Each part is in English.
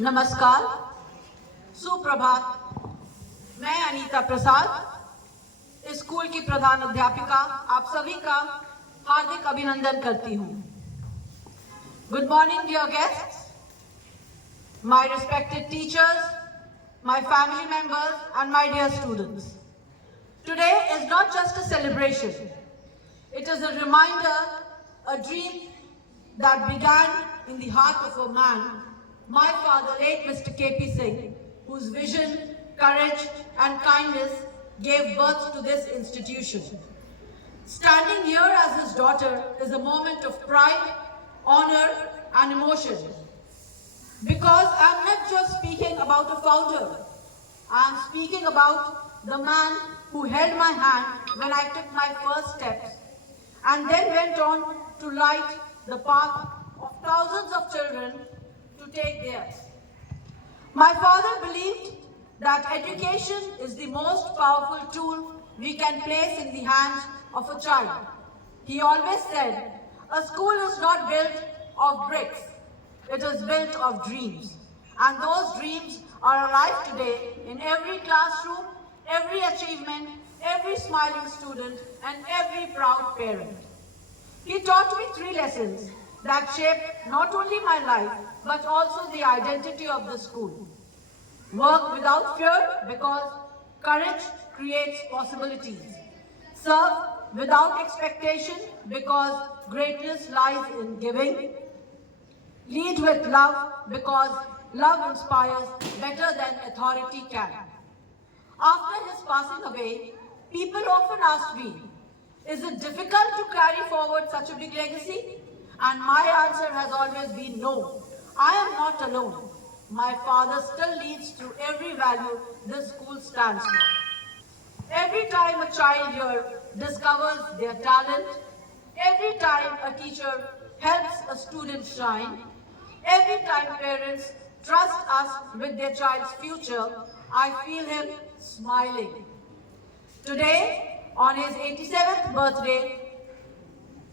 नमस्कार, सुप्रभात। मैं अनीता प्रसाद, इस स्कूल की प्रधान अध्यापिका, आप सभी का हार्दिक अभिनंदन करती हूँ। Good morning, dear guests, my respected teachers, my family members, and my dear students. Today is not just a celebration. It is a reminder, a dream that began in the heart of a man, my father, late Mr. K.P. Singh, whose vision, courage, and kindness gave birth to this institution. Standing here as his daughter is a moment of pride, honor, and emotion. Because I'm not just speaking about a founder, I'm speaking about the man who held my hand when I took my first steps and then went on to light the path of thousands of children to take theirs. My father believed that education is the most powerful tool we can place in the hands of a child. He always said, a school is not built of bricks, it is built of dreams. And those dreams are alive today in every classroom, every achievement, every smiling student, and every proud parent. He taught me 3 lessons that shaped not only my life, but also the identity of the school. Work without fear because courage creates possibilities. Serve without expectation because greatness lies in giving. Lead with love because love inspires better than authority can. After his passing away, people often ask me, is it difficult to carry forward such a big legacy? And my answer has always been no. I am not alone. My father still leads through every value this school stands for. Every time a child here discovers their talent, every time a teacher helps a student shine, every time parents trust us with their child's future, I feel him smiling. Today, on his 87th birthday,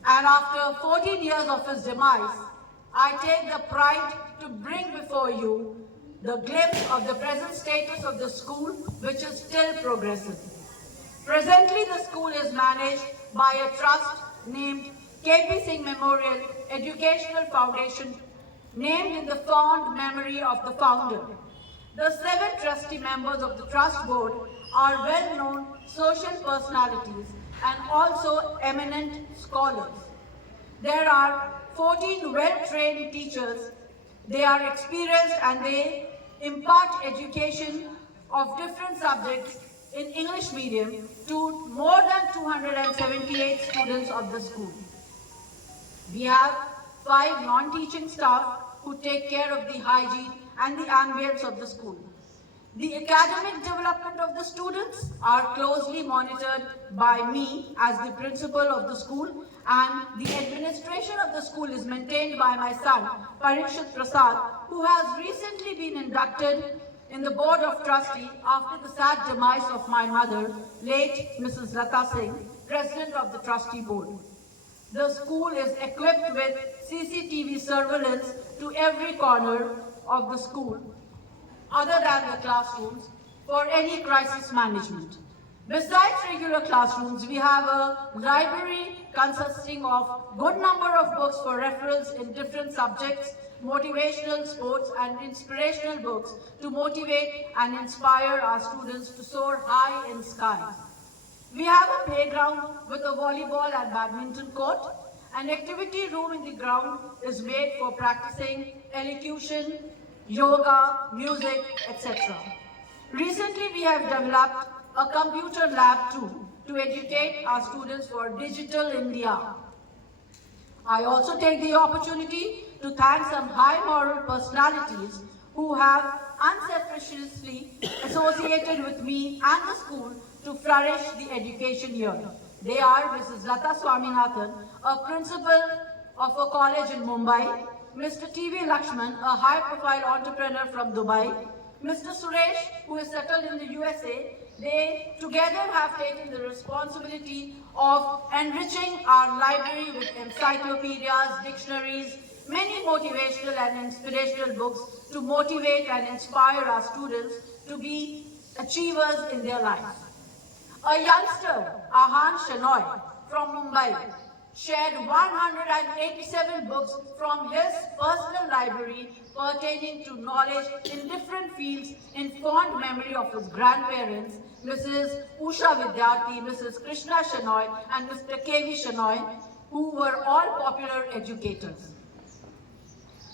and after 14 years of his demise, I take the pride to bring before you the glimpse of the present status of the school, which is still progressive. Presently, the school is managed by a trust named K.P. Singh Memorial Educational Foundation, named in the fond memory of the founder. The 7 trustee members of the trust board are well-known social personalities and also eminent scholars. There are 14 well-trained teachers. They are experienced and they impart education of different subjects in English medium to more than 278 students of the school. We have 5 non-teaching staff who take care of the hygiene and the ambience of the school. The academic development of the students are closely monitored by me as the principal of the school, and the administration of the school is maintained by my son, Parikshit Prasad, who has recently been inducted in the Board of Trustees after the sad demise of my mother, late Mrs. Lata Singh, President of the Trustee Board. The school is equipped with CCTV surveillance to every corner of the school, other than the classrooms, for any crisis management. Besides regular classrooms, we have a library consisting of good number of books for referrals in different subjects, motivational, sports, and inspirational books to motivate and inspire our students to soar high in skies. We have a playground with a volleyball and badminton court. An activity room in the ground is made for practicing elocution, yoga, music, etc. Recently, we have developed a computer lab too to educate our students for Digital India. I also take the opportunity to thank some high moral personalities who have unselfishly associated with me and the school to flourish the education here. They are Mrs. Lata Swaminathan, a principal of a college in Mumbai, Mr. T.V. Lakshman, a high-profile entrepreneur from Dubai, Mr. Suresh, who is settled in the USA. They together have taken the responsibility of enriching our library with encyclopedias, dictionaries, many motivational and inspirational books to motivate and inspire our students to be achievers in their lives. A youngster, Ahan Shenoy, from Mumbai, shared 187 books from his personal library pertaining to knowledge in different fields in fond memory of his grandparents, Mrs. Usha Vidyarthi, Mrs. Krishna Shenoy, and Mr. K.V. Shenoy, who were all popular educators.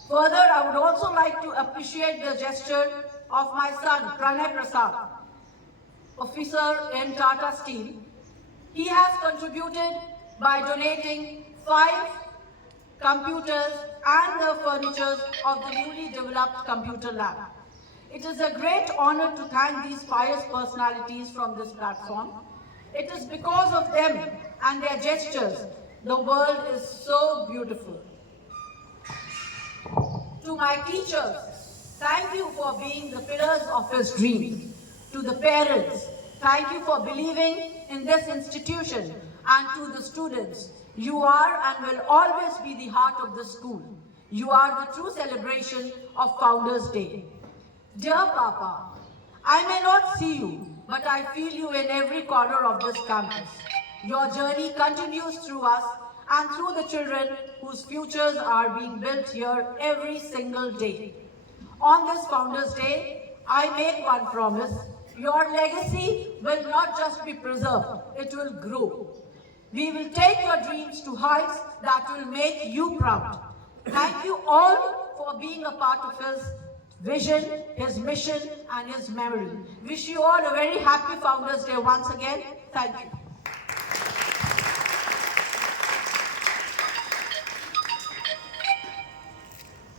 Further, I would also like to appreciate the gesture of my son, Pranay Prasad, officer in Tata Steel. He has contributed by donating 5 computers and the furniture of the newly developed computer lab. It is a great honor to thank these pious personalities from this platform. It is because of them and their gestures the world is so beautiful. To my teachers, thank you for being the pillars of his dream. To the parents, thank you for believing in this institution. And to the students, you are and will always be the heart of the school. You are the true celebration of Founders Day. Dear Papa, I may not see you, but I feel you in every corner of this campus. Your journey continues through us and through the children whose futures are being built here every single day. On this Founders Day, I make one promise. Your legacy will not just be preserved, it will grow. We will take your dreams to heights that will make you proud. Thank you all for being a part of his vision, his mission, and his memory. Wish you all a very happy Founders Day once again. Thank you.